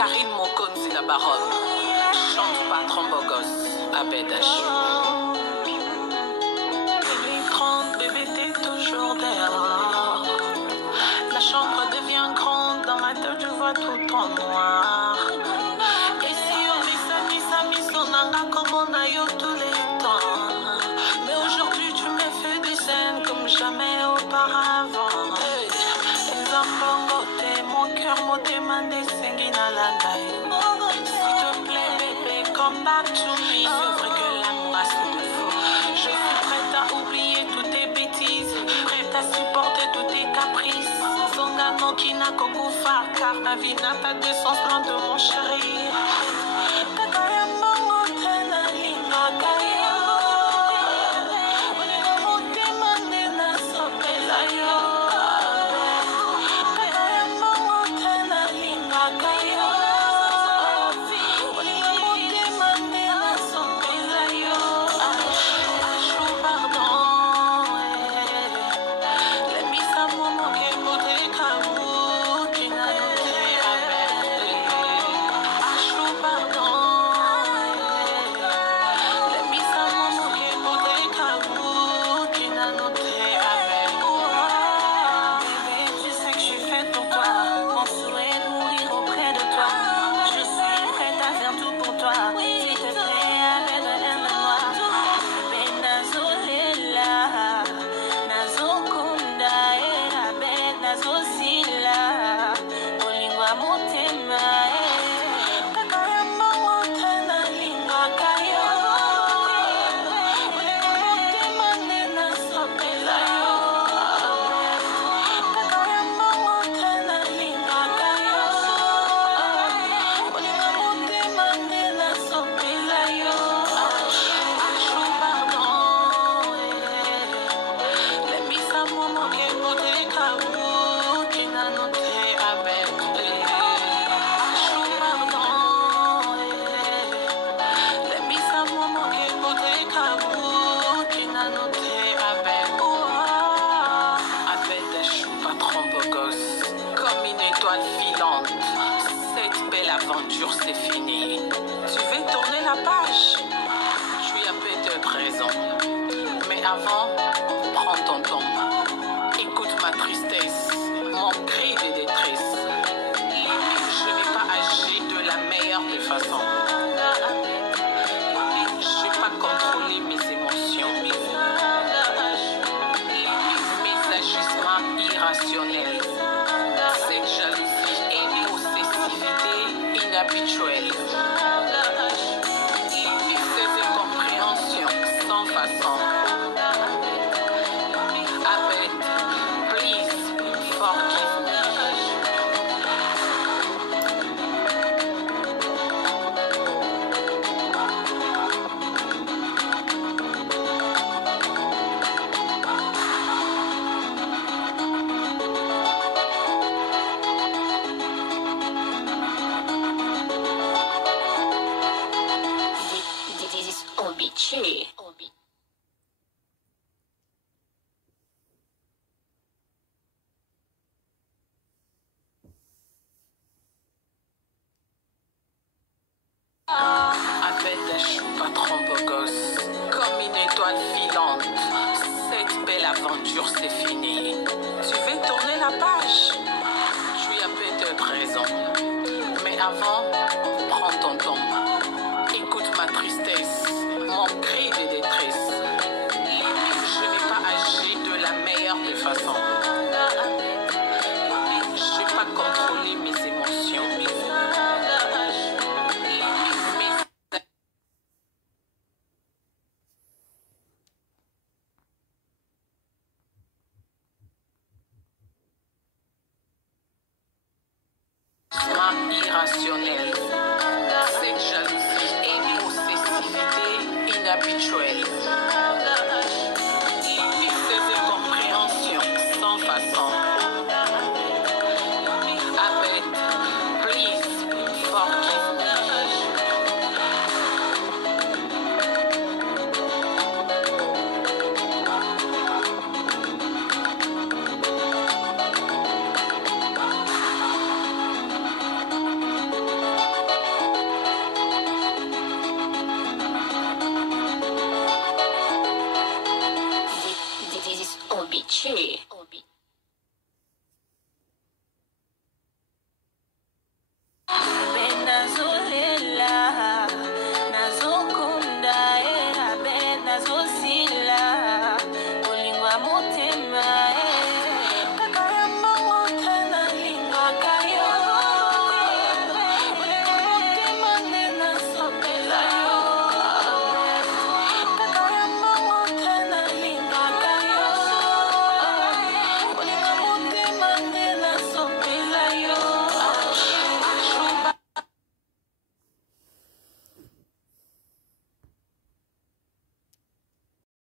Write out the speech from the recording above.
Karine Mokonzi la baronne. Chante patron beau gosse à Bédache. Bébé grande, bébé t'es toujours dehors. La chambre devient grande, dans ma tête je vois tout en noir. Et si on dit ça misonanga comme on a eu tous les temps. Mais aujourd'hui tu me fais des scènes comme jamais auparavant. Mon cœur m'a demandé s'il te plaît bébé, come back to me. C'est vrai que l'amour a ce défaut. Je suis prête à oublier toutes tes bêtises, prête à supporter tous tes caprices. Son gamin qui n'a qu'au faire, car ma vie n'a pas de sens loin de mon chéri. Cette belle aventure c'est fini. Tu veux tourner la page? Tu as peut-être raison. Mais avant, prends ton temps. Écoute ma tristesse, mon cri de détresse. Je n'ai pas agi de la meilleure des façons. Je n'ai pas contrôlé mes émotions. Mes agissements irrationnels. Cette jalousie et possessivité inhabituelle. Ces incompréhensions sans façon. Avec, please, forgive me. Patron beau gosse, comme une étoile filante. Cette belle aventure c'est fini. Tu veux tourner la page? Tu as peut-être raison. Mais avant, prends ton temps. Écoute ma tristesse, mon cri de détresse. Je n'ai pas agi de la meilleure des façons. Je n'ai pas contrôlé mes émotions. Irrationnel, cette jalousie et possessivité inhabituelle.